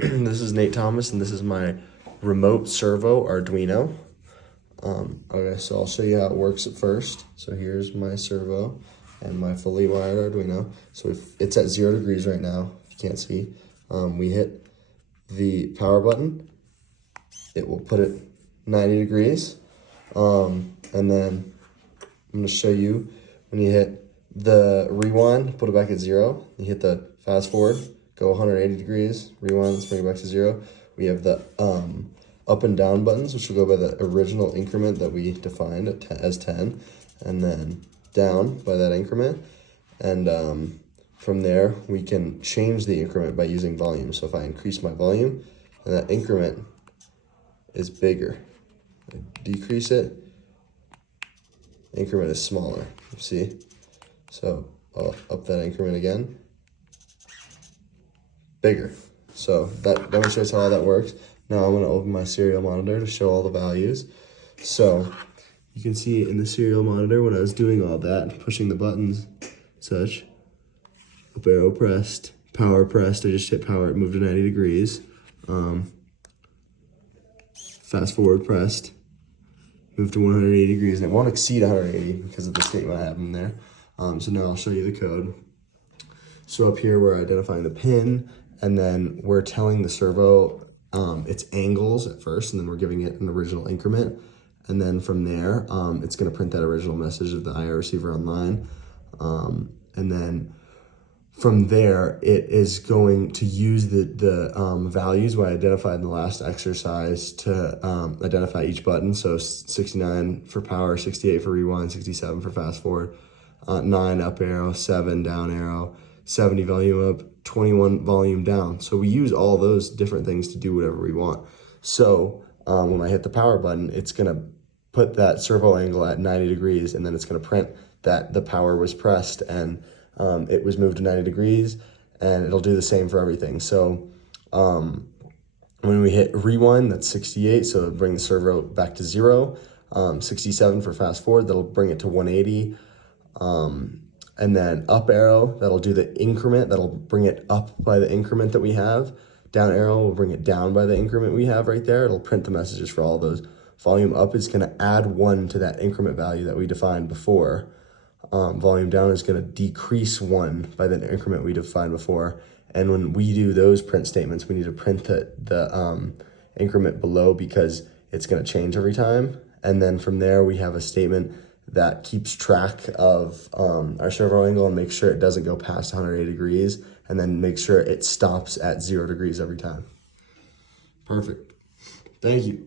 This is Nate Thomas, and this is my remote servo Arduino. Okay, so I'll show you how it works at first. So here's my servo and my fully wired Arduino. So if it's at 0 degrees right now, if you can't see, we hit the power button. It will put it 90 degrees. And then I'm gonna show you when you hit the rewind, put it back at 0. You hit the fast forward, go 180 degrees, rewind, let's bring it back to 0. We have the up and down buttons, which will go by the original increment that we defined as 10, and then down by that increment. And from there, we can change the increment by using volume. So if I increase my volume, and that increment is bigger. I decrease it, increment is smaller, you see? So I'll up that increment again, bigger. So that demonstrates how all that works. Now I'm gonna open my serial monitor to show all the values. So you can see in the serial monitor when I was doing all that, pushing the buttons, such, up arrow pressed, power pressed, I just hit power, it moved to 90 degrees. Fast forward pressed, moved to 180 degrees, and it won't exceed 180 because of the statement I have in there. So now I'll show you the code. So up here we're identifying the pin, and then we're telling the servo its angles at first, and then we're giving it an original increment. And then from there, it's gonna print that original message of the IO receiver online. And then from there, it is going to use the values we identified in the last exercise to identify each button. So 69 for power, 68 for rewind, 67 for fast forward, 9 up arrow, 7 down arrow, 70 volume up, 21 volume down. So we use all those different things to do whatever we want. So when I hit the power button, it's gonna put that servo angle at 90 degrees, and then it's gonna print that the power was pressed and it was moved to 90 degrees, and it'll do the same for everything. So when we hit rewind, that's 68, so it'll bring the servo back to 0. 67 for fast forward, that'll bring it to 180. And then up arrow, that'll do the increment, that'll bring it up by the increment that we have. Down arrow will bring it down by the increment we have right there. It'll print the messages for all those. Volume up is gonna add 1 to that increment value that we defined before. Volume down is gonna decrease 1 by the increment we defined before. And when we do those print statements, we need to print the increment below because it's gonna change every time. And then from there, we have a statement that keeps track of our servo angle and makes sure it doesn't go past 180 degrees, and then make sure it stops at 0 degrees every time. Perfect. Thank you.